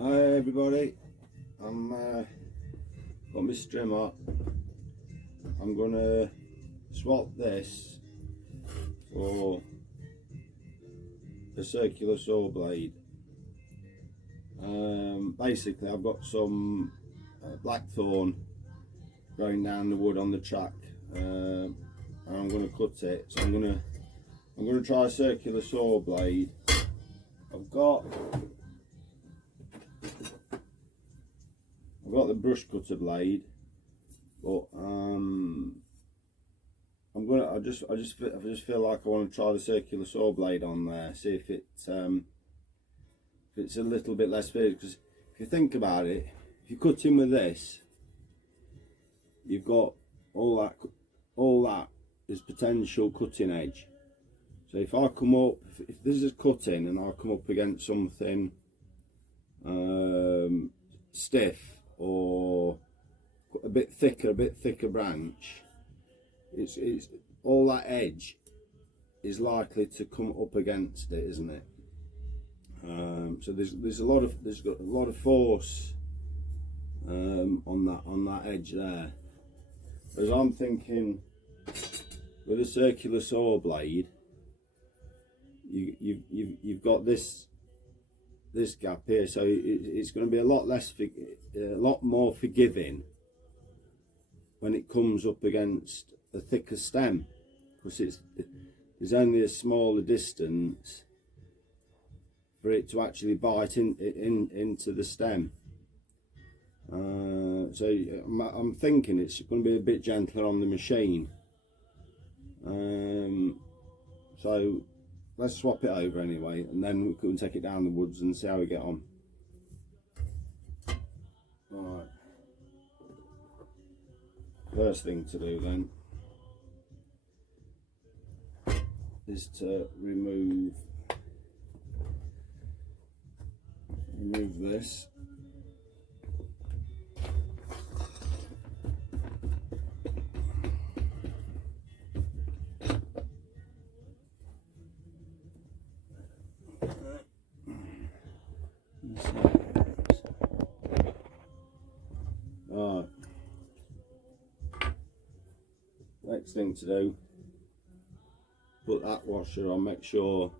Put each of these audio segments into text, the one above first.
Hi everybody, I'm got my strimmer. I'm gonna swap this for a circular saw blade. Basically I've got some blackthorn growing down the wood on the track, and I'm gonna cut it. So I'm gonna try a circular saw blade. I've got the brush cutter blade, but I just feel like I want to try the circular saw blade on there, see if it's a little bit less fierce. Because if you think about it, if you cut in with this, you've got all that is potential cutting edge. So if I come up, if this is cutting and I come up against something stiff or a bit thicker branch, it's all that edge is likely to come up against it, isn't it? So there's a lot of force on that edge there. Whereas I'm thinking with a circular saw blade, you've got this gap here, so it's going to be a lot more forgiving when it comes up against a thicker stem, because there's only a smaller distance for it to actually bite into the stem. So I'm thinking it's going to be a bit gentler on the machine. So let's swap it over anyway, and then we can take it down the woods and see how we get on. Alright. First thing to do then is to remove this. Next thing to do, put that washer on, make sure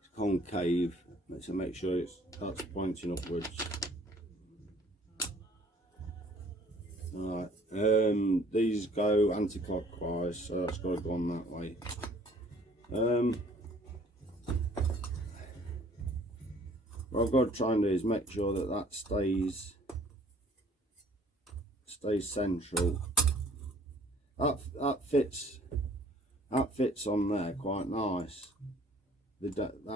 it's concave, so make sure that's pointing upwards. Alright, these go anti-clockwise, so that's got to go on that way. What I've got to try and do is make sure that stays central. That fits on there quite nice. That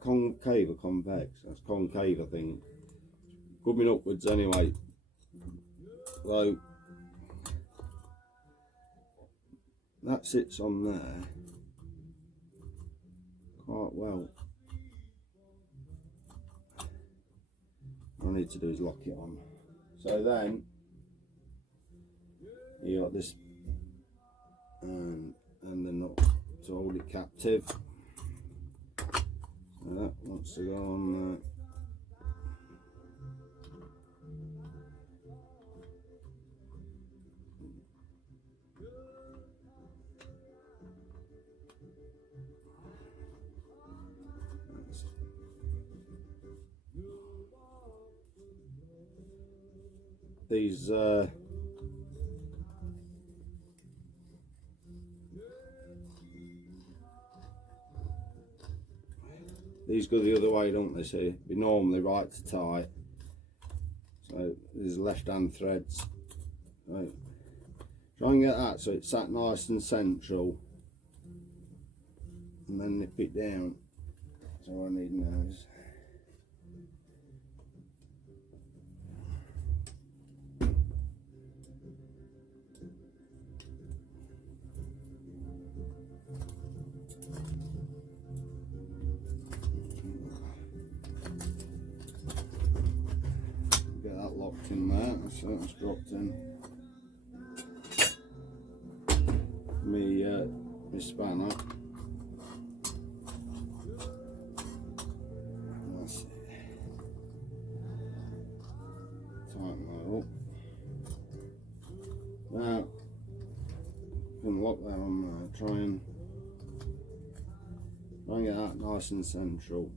concave or convex? That's concave, I think. Coming upwards anyway. So that sits on there quite well. What I need to do is lock it on. So then you got this and the nut to hold it captive. So that wants to go on there. These go the other way, don't they? So be normally right to tight. So these left-hand threads. Right. Try and get that so it's sat nice and central, and then nip it down. That's all I need now. Locked in there, so that's dropped in. My spanner. lock there on there. Try and get that nice and central.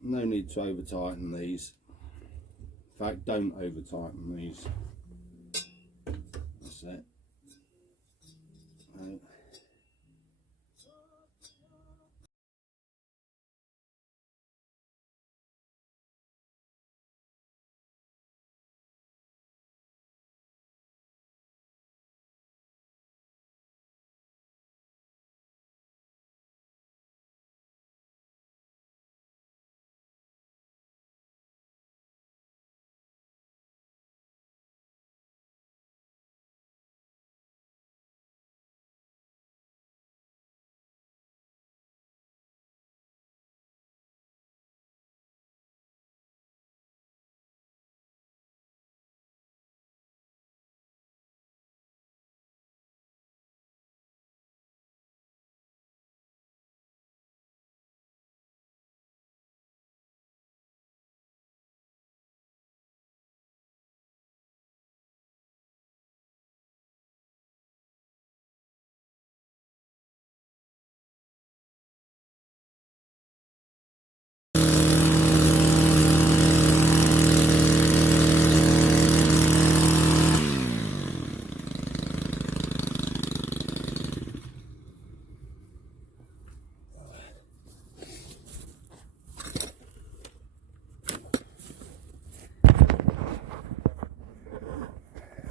No need to over tighten these. In fact, don't over tighten these. That's it. Right.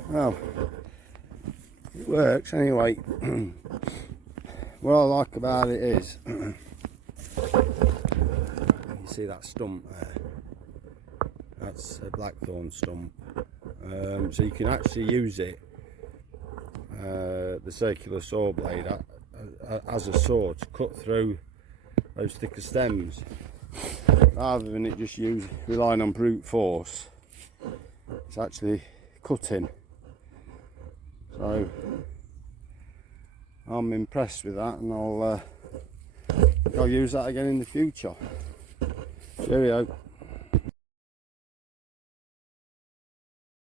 Well, it works anyway. What I like about it is, you see that stump there? That's a blackthorn stump. So you can actually use it, the circular saw blade, as a saw to cut through those thicker stems, rather than it just relying on brute force. It's actually cutting. So I'm impressed with that, and I'll use that again in the future. Cheerio.